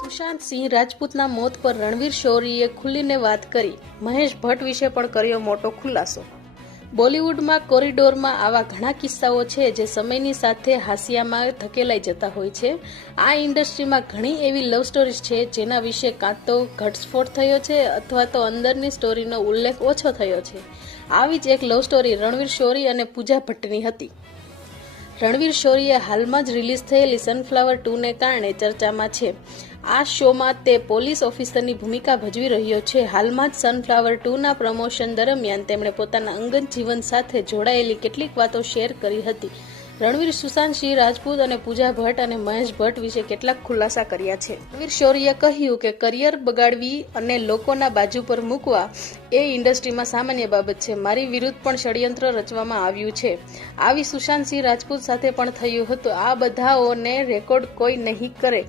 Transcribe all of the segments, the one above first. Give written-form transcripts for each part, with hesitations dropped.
સુશાંત સિંહ રાજપૂતના મોત પર રણવીર શૌરીએ ખુલીને વાત કરી. મહેશ ભટ્ટ વિશે પણ કર્યો મોટો ખુલાસો. બોલિવૂડમાં કોરિડોરમાં આવા ઘણા કિસ્સાઓ છે જે સમયની સાથે હાસ્યામાં ધકેલાઈ જતા હોય છે. આ ઇન્ડસ્ટ્રીમાં ઘણી એવી લવ સ્ટોરીઝ છે જેના વિશે કાં તો ઘટસ્ફોટ થયો છે અથવા તો અંદરની સ્ટોરીનો ઉલ્લેખ ઓછો થયો છે. આવી જ એક લવ સ્ટોરી રણવીર શૌરી અને પૂજા ભટ્ટની હતી. રણવીર શૌરીએ હાલમાં જ રિલીઝ થયેલી સનફ્લાવર 2ને કારણે ચર્ચામાં છે. આ શોમાં તે પોલીસ ઓફિસરની ભૂમિકા ભજવી રહ્યો છે. હાલમાં જ સનફ્લાવર 2ના પ્રમોશન દરમિયાન તેમણે પોતાના અંગત જીવન સાથે જોડાયેલી કેટલીક વાતો શેર કરી હતી. રણવીર સુશાંત સિંહ રાજપૂત અને પૂજા ભટ્ટ અને મહેશ ભટ્ટ વિશે કેટલાક ખુલાસા કર્યા છે. રણવીર શૌરીએ કહ્યું કે કરિયર બગાડવી અને લોકોના બાજુ પર મૂકવા એ ઇન્ડસ્ટ્રીમાં સામાન્ય બાબત છે. મારી વિરુદ્ધ પણ ષડયંત્ર રચવામાં આવ્યું છે. આવી સુશાંત સિંહ રાજપૂત સાથે પણ થયું હતું. આ બધાઓને રેકોર્ડ કોઈ નહીં કરે,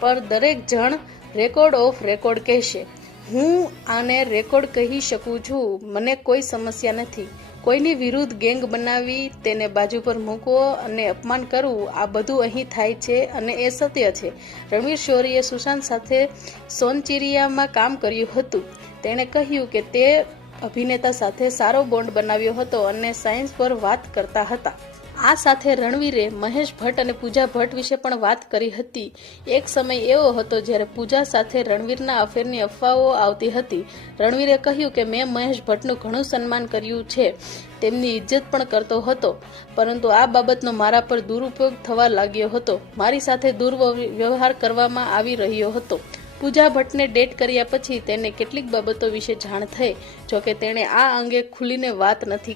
પર દરેક જણ રેકોર્ડ ઓફ રેકોર્ડ કહેશે. હું આને રેકોર્ડ કહી શકું છું. મને કોઈ સમસ્યા નથી. કોઈની વિરુદ્ધ ગેંગ બનાવી, તેને બાજુ પર મૂકવો અને અપમાન કરવું, આ બધું અહીં થાય છે અને એ સત્ય છે. રણવીર શૌરીએ સુશાંત સાથે સોનચિરિયામાં કામ કર્યું હતું. તેણે કહ્યું કે તે અભિનેતા સાથે સારો બોન્ડ બનાવ્યો હતો અને સાયન્સ પર વાત કરતા હતા. આ સાથે રણવીરે મહેશ ભટ્ટ અને પૂજા ભટ્ટ વિશે પણ વાત કરી હતી. એક સમય એવો હતો જ્યારે પૂજા સાથે રણવીરના અફેરની અફવાઓ આવતી હતી. રણવીરે કહ્યું કે મેં મહેશ ભટ્ટનું ઘણું સન્માન કર્યું છે, તેમની ઇજ્જત પણ કરતો હતો, પરંતુ આ બાબતનો મારા પર દુરુપયોગ થવા લાગ્યો હતો. મારી સાથે દુર્વ્યવહાર કરવામાં આવી રહ્યો હતો. પૂજા ભટ્ટને ડેટ કર્યા પછી તેને કેટલીક બાબતો વિશે જાણ થઈ. જોકે તેણે આ અંગે ખુલીને વાત નથી